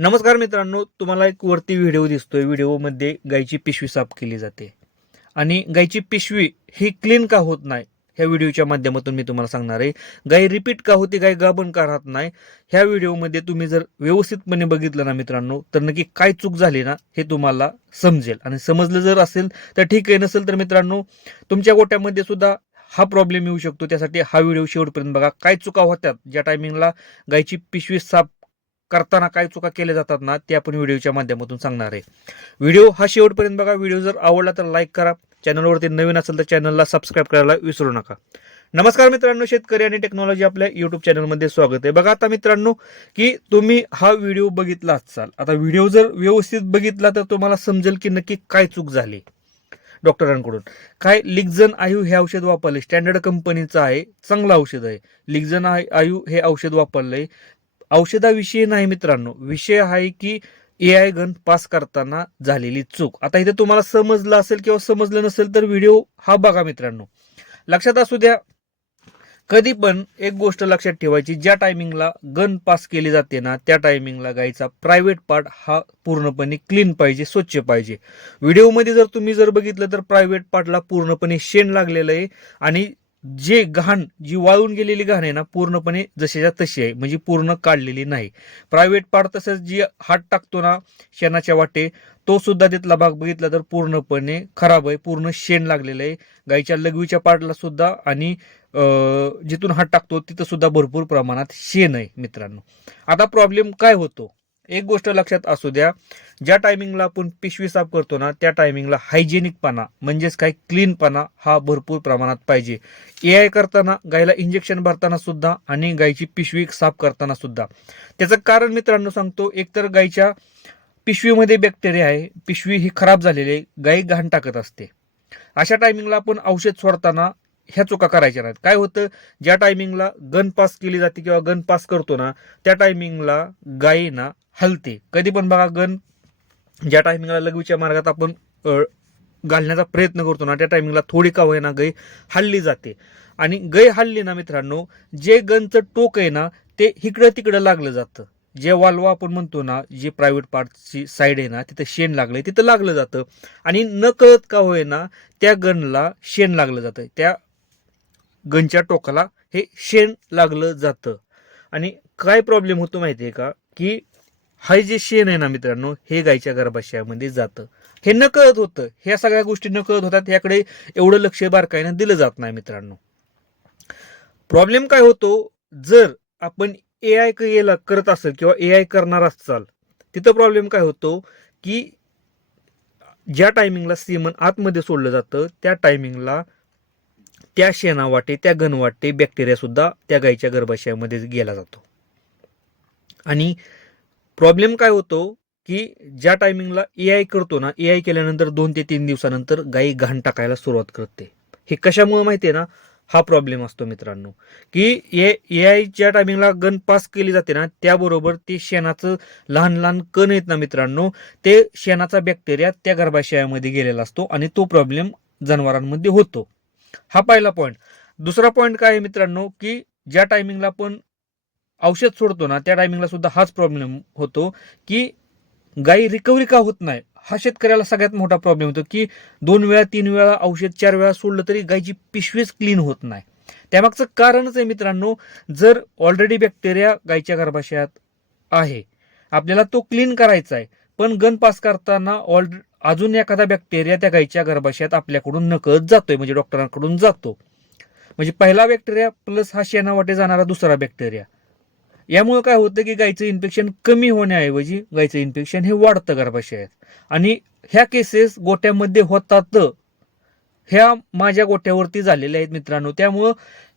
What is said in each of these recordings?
नमस्कार मित्रांनो, तुम्हाला एक वरती व्हिडिओ दिसतोय. व्हिडिओमध्ये गायची पिशवी साफ केली जाते आणि गायची पिशवी ही क्लीन का होत नाही, ह्या व्हिडिओच्या माध्यमातून मी तुम्हाला सांगणार आहे. गाय रिपीट का होते, गाय गाभण का राहत नाही, ह्या व्हिडिओमध्ये तुम्ही जर व्यवस्थितपणे बघितलं ना मित्रांनो, तर नक्की काय चूक झाली ना हे तुम्हाला समजेल. आणि समजलं जर असेल तर ठीक आहे, नसेल तर मित्रांनो तुमच्या गोट्यामध्ये सुद्धा हा प्रॉब्लेम येऊ शकतो. त्यासाठी हा व्हिडिओ शेवटपर्यंत बघा. काय चुका होत्यात ज्या टायमिंगला गायची पिशवी साफ करताना काय चुका केल्या जातात ना, ते आपण व्हिडिओच्या माध्यमातून सांगणार आहे. व्हिडिओ हा शेवटपर्यंत बघा. व्हिडिओ जर आवडला तर लाईक करा. चॅनलवरती नवीन असेल तर चॅनलला सबस्क्राईब करायला विसरू नका. नमस्कार मित्रांनो, शेतकरी आणि टेक्नॉलॉजी आपल्या युट्यूब चॅनलमध्ये स्वागत आहे. बघा आता मित्रांनो, की तुम्ही हा व्हिडिओ बघितला असाल. आता व्हिडिओ जर व्यवस्थित बघितला तर तुम्हाला समजेल की नक्की काय चूक झाली. डॉक्टरांकडून काय लिक्झन आयु हे औषध वापरले, स्टँडर्ड कंपनीचं आहे, चांगलं औषध आहे. लिक्झन आयु हे औषध वापरलंय. औषधाविषयी नाही मित्रांनो, विषय आहे की AI गण पास करताना झालेली चूक. आता इथे तुम्हाला समजलं असेल किंवा समजलं नसेल तर व्हिडिओ हा बघा मित्रांनो. लक्षात असू द्या, कधी पण एक गोष्ट लक्षात ठेवायची, ज्या टायमिंगला गन पास केली जाते ना, त्या टायमिंगला गायचा प्रायव्हेट पार्ट हा पूर्णपणे क्लीन पाहिजे, स्वच्छ पाहिजे. व्हिडिओमध्ये जर तुम्ही बघितलं तर प्रायव्हेट पार्टला पूर्णपणे शेण लागलेलं आहे आणि जे घाण, जी वाळून गेलेली घाण आहे ना, पूर्णपणे जशीच्या तशी आहे, म्हणजे पूर्ण काढलेली नाही. प्रायव्हेट पार्ट तसंच जी हात टाकतो ना शेणाच्या वाटे, तो सुद्धा तिथला भाग बघितला तर पूर्णपणे खराब आहे, पूर्ण शेण लागलेलं आहे. गायच्या लघवीच्या पार्टला सुद्धा आणि जिथून हात टाकतो तिथं सुद्धा भरपूर प्रमाणात शेण आहे मित्रांनो. आता प्रॉब्लेम काय होतो, एक गोष्ट लक्षात असू द्या, ज्या टायमिंगला आपण पिशवी साफ करतो ना, त्या टायमिंगला हायजेनिकपणा म्हणजेच काय क्लीनपणा हा भरपूर प्रमाणात पाहिजे. AI करताना, गायला इंजेक्शन भरताना सुद्धा आणि गायची पिशवी साफ करताना सुद्धा. त्याचं कारण मित्रांनो सांगतो, एकतर गायच्या पिशवीमध्ये बॅक्टेरिया आहे, पिशवी ही खराब झालेली आहे, गाय घाण टाकत असते. अशा टायमिंगला आपण औषध सोडताना ह्या चुका करायच्या नाहीत. काय होतं, ज्या टायमिंगला गन पास केली जाते किंवा गन पास करतो ना, त्या टायमिंगला गाय ना हलते. कधी पण बघा, गन ज्या टायमिंगला लघवीच्या मार्गात आपण घालण्याचा प्रयत्न करतो ना, त्या टायमिंगला थोडी का होईना गाय हल्ली जाते. आणि गाय हल्ली ना मित्रांनो, जे गनचं टोक आहे ना, ते इकडं तिकडं लागलं जातं. जे वाल्वा आपण म्हणतो ना, जे प्रायव्हेट पार्टची साईड आहे ना, तिथं शेण लागलंय, तिथं लागलं जातं. आणि न कळत का होईना त्या गनला शेण लागलं जातं, त्या गनच्या टोकाला हे शेण लागलं जातं. आणि काय प्रॉब्लेम होतो माहितीये का, की हे जे शेण आहे ना मित्रांनो, हे गायच्या गर्भाशयामध्ये जातं. हे न कळत होतं, ह्या सगळ्या गोष्टी न कळत होतात, याकडे एवढं लक्ष बारकाईनं दिलं जात नाही मित्रांनो. प्रॉब्लेम काय होतो, जर आपण AI करत असेल किंवा AI करणार असाल, तिथं प्रॉब्लेम काय होतो, की ज्या टायमिंगला सीमन आतमध्ये सोडलं जातं, त्या टायमिंगला त्या शेणावाटे, त्या घनवाटे बॅक्टेरिया सुद्धा त्या गायीच्या गर्भाशयामध्ये गेला जातो. आणि प्रॉब्लेम काय होतो, की ज्या टायमिंगला AI करतो ना, AI केल्यानंतर 2 ते 3 दिवसानंतर गायी घाण टाकायला सुरुवात करते. हे कशामुळे माहितीये ना, हा प्रॉब्लेम असतो मित्रांनो, की AI ज्या टायमिंगला गन पास केली जाते ना, त्याबरोबर ते शेणाचं लहान लहान कण आहेत ना मित्रांनो, ते शेणाचा बॅक्टेरिया त्या गर्भाशयामध्ये गेलेला असतो आणि तो प्रॉब्लेम जनावरांमध्ये होतो. हा पहिला पॉईंट. दुसरा पॉईंट काय आहे मित्रांनो, की ज्या टायमिंगला आपण औषध सोडतो ना, त्या टायमिंगला सुद्धा हाच प्रॉब्लेम होतो, की गायी रिकव्हरी का होत नाही. हा शेतकऱ्याला सगळ्यात मोठा प्रॉब्लेम होतो, की 2 वेळा 3 वेळा औषध 4 वेळा सोडलं तरी गायची पिशवीच क्लीन होत नाही. त्यामागचं कारणच आहे मित्रांनो, जर ऑलरेडी बॅक्टेरिया गायच्या गर्भाशयात आहे, आपल्याला तो क्लीन करायचा आहे, पण गन पास करताना अजून एखादा बॅक्टेरिया त्या गायच्या गर्भाशयात आपल्याकडून नकळत जातोय, म्हणजे डॉक्टरांकडून जातो. म्हणजे पहिला बॅक्टेरिया प्लस हा शेणावाटे जाणारा दुसरा बॅक्टेरिया. यामुळे काय होतं, की गायचं इन्फेक्शन कमी होण्याऐवजी गायचं इन्फेक्शन हे वाढतं गर्भाशयात. आणि ह्या केसेस गोट्यामध्ये होतात. ह्या माझ्या गोट्यावरती झालेल्या आहेत मित्रांनो. त्यामुळं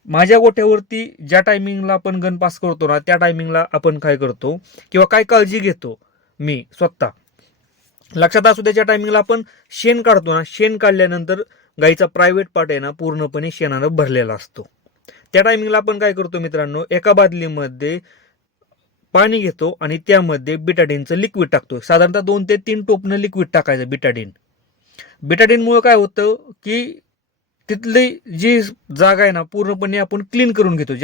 माझ्या गोट्यावरती ज्या टायमिंगला आपण गन पास करतो ना, त्या टायमिंगला आपण काय करतो किंवा काय काळजी घेतो मी स्वतः, लक्षात असू द्या, ज्या टायमिंगला आपण शेण काढतो ना, शेण काढल्यानंतर गायीचा प्रायव्हेट पार्ट आहे ना, पूर्णपणे शेणानं भरलेला असतो. त्या टायमिंगला आपण काय करतो मित्रांनो, एका बादलीमध्ये पाणी घेतो आणि त्यामध्ये बिटाडीनचं लिक्विड टाकतो. साधारणतः 2 ते 3 टोपणं लिक्विड टाकायचं बिटाडीन. बिटाडीनमुळे काय होतं, की तिथली जी जागा आहे ना पूर्णपणे आपण क्लीन करून घेतो.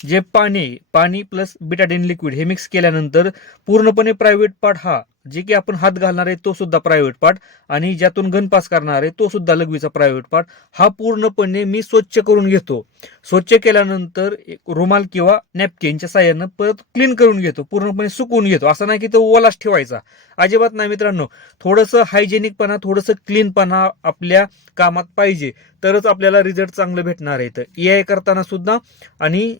जे पाणी प्लस बिटाडीन लिक्विड हे मिक्स केल्यानंतर पूर्णपणे प्रायव्हेट पार्ट हा जे की आपण हात घालणार आहे तो सुद्धा प्रायव्हेट पार्ट आणि ज्यातून गन पास करणार आहे तो सुद्धा लघवीचा प्रायव्हेट पार्ट हा पूर्णपणे मी स्वच्छ करून घेतो. स्वच्छ केल्यानंतर एक रुमाल किंवा नॅपकिनच्या साह्यानं परत क्लीन करून घेतो, पूर्णपणे सुकवून घेतो. असं नाही की तो ओलाच ठेवायचा, अजिबात नाही मित्रांनो. थोडंसं हायजेनिकपणा, थोडंसं क्लीनपणा आपल्या कामात पाहिजे, तरच आपल्याला रिझल्ट चांगलं भेटणार आहे. EI करताना सुद्धा आणि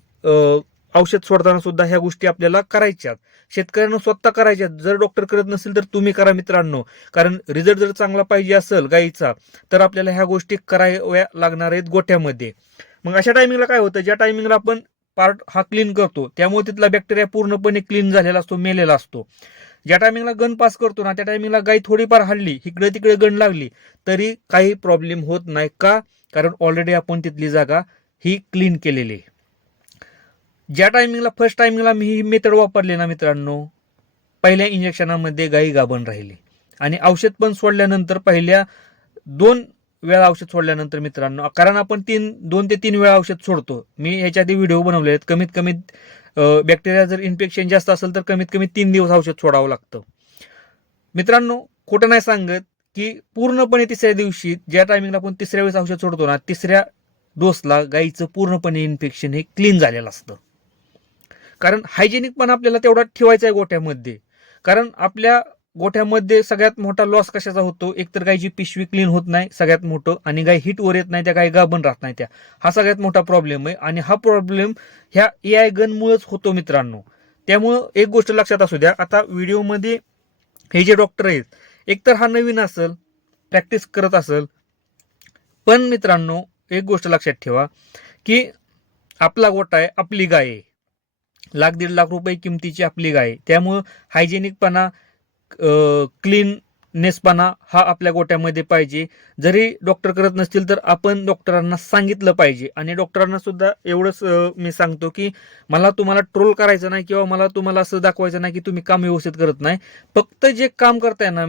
औषध सोडताना सुद्धा ह्या गोष्टी आपल्याला करायच्यात, शेतकऱ्यांना स्वतः करायच्यात. जर डॉक्टर करत नसेल तर तुम्ही करा मित्रांनो, कारण रिझल्ट जर चांगला पाहिजे असेल गायीचा तर आपल्याला ह्या गोष्टी कराव्या लागणार आहेत गोठ्यामध्ये. मग अशा टायमिंगला काय होतं, ज्या टायमिंगला आपण पार्ट हा क्लीन करतो त्यामुळे तिथला बॅक्टेरिया पूर्णपणे क्लीन झालेला असतो, मेलेला असतो. ज्या टायमिंगला गन पास करतो ना त्या टायमिंगला गाय थोडीफार हल्ली, इकडे तिकडे गण लागली तरी काही प्रॉब्लेम होत नाही. का? कारण ऑलरेडी आपण तिथली जागा ही क्लीन केलेली आहे. ज्या टायमिंगला फर्स्ट टायमिंगला मी ही मेथड वापरली ना मित्रांनो, पहिल्या इंजेक्शनामध्ये गायी गाभण राहिली आणि औषध पण सोडल्यानंतर पहिल्या 2 वेळा औषध सोडल्यानंतर मित्रांनो, कारण आपण 2 ते 3 वेळा औषध सोडतो. मी ह्याच्या आधी व्हिडिओ बनवले आहेत. कमीत कमी बॅक्टेरिया जर इन्फेक्शन जास्त असेल तर कमीत कमी 3 दिवस औषध सोडावं लागतं मित्रांनो. खोटं नाही सांगत की पूर्णपणे तिसऱ्या दिवशी ज्या टायमिंगला आपण तिसऱ्या वेळेस औषध सोडतो ना, तिसऱ्या डोसला गायीचं पूर्णपणे इन्फेक्शन हे क्लीन झालेलं असतं. कारण हायजेनिक पण आपल्याला तेवढा ठेवायचा आहे गोठ्यामध्ये. कारण आपल्या गोठ्यामध्ये सगळ्यात मोठा लॉस कशाचा होतो, एकतर गायची पिशवी क्लीन होत नाही सगळ्यात मोठं, आणि गाय हिटवर येत नाही, त्या गाय गाभण राहत नाही त्या, हा सगळ्यात मोठा प्रॉब्लेम आहे. आणि हा प्रॉब्लेम ह्या EI गनमुळेच होतो मित्रांनो. त्यामुळं एक गोष्ट लक्षात असू द्या, आता व्हिडिओमध्ये हे जे डॉक्टर आहेत, एकतर हा नवीन असेल, प्रॅक्टिस करत असेल, पण मित्रांनो एक गोष्ट लक्षात ठेवा की आपला गोठा आहे, आपली गाय आहे, 1,00,000-1.5 लाख रुपये किमतीची आपली गाय आहे. त्यामुळं हायजेनिकपणा, क्लीननेसपणा हा आपल्या गोट्यामध्ये पाहिजे. जरी डॉक्टर करत नसतील तर आपण डॉक्टरांना सांगितलं पाहिजे. आणि डॉक्टरांना सुद्धा एवढंच मी सांगतो की मला तुम्हाला ट्रोल करायचं नाही किंवा मला तुम्हाला असं दाखवायचं नाही की तुम्ही काम व्यवस्थित करत नाही. फक्त जे काम करताय ना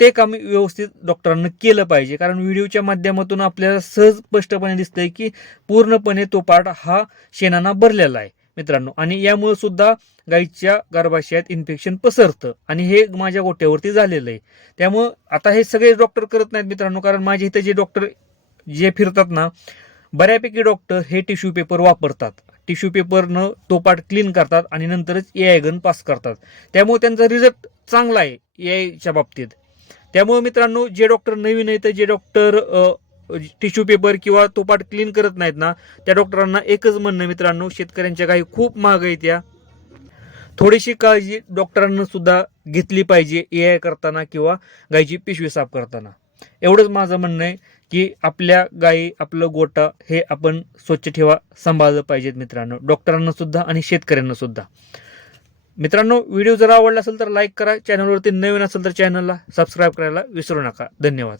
ते काम व्यवस्थित डॉक्टरांना केलं पाहिजे. कारण व्हिडिओच्या माध्यमातून आपल्याला सहज स्पष्टपणे दिसतंय की पूर्णपणे तो पार्ट हा शेणानं भरलेला आहे मित्रांनो. आणि यामुळे सुद्धा गाईच्या गर्भाशयात इन्फेक्शन पसरतं आणि हे माझ्या गोट्यावरती झालेलं आहे. त्यामुळं आता हे सगळे डॉक्टर करत नाहीत मित्रांनो, कारण माझ्या इथं जे डॉक्टर जे फिरतात ना, बऱ्यापैकी डॉक्टर हे टिश्यू पेपर वापरतात. टिश्यू पेपरनं तो पार्ट क्लीन करतात आणि नंतरच EI गन पास करतात. त्यामुळे त्यांचा रिझल्ट चांगला आहे EIच्या बाबतीत. त्यामुळे मित्रांनो, जे डॉक्टर नवीन आहेत, जे डॉक्टर टिश्यू पेपर किंवा तो पार्ट क्लीन करत नाहीत ना, त्या डॉक्टरांना एकच म्हणणं मित्रांनो, शेतकऱ्यांच्या गायी खूप महाग आहेत या, थोडीशी काळजी डॉक्टरांना सुद्धा घेतली पाहिजे EI करताना किंवा गायची पिशवी साफ करताना. एवढंच माझं म्हणणं आहे की आपल्या गायी, आपलं गोठा हे आपण स्वच्छ ठेवा, सांभाळलं पाहिजेत मित्रांनो, डॉक्टरांना सुद्धा आणि शेतकऱ्यांना सुद्धा. मित्रांनो, व्हिडिओ जर आवडला असेल तर लाईक करा, चॅनलवरती नवीन असेल तर चॅनलला सबस्क्राईब करायला विसरू नका. धन्यवाद.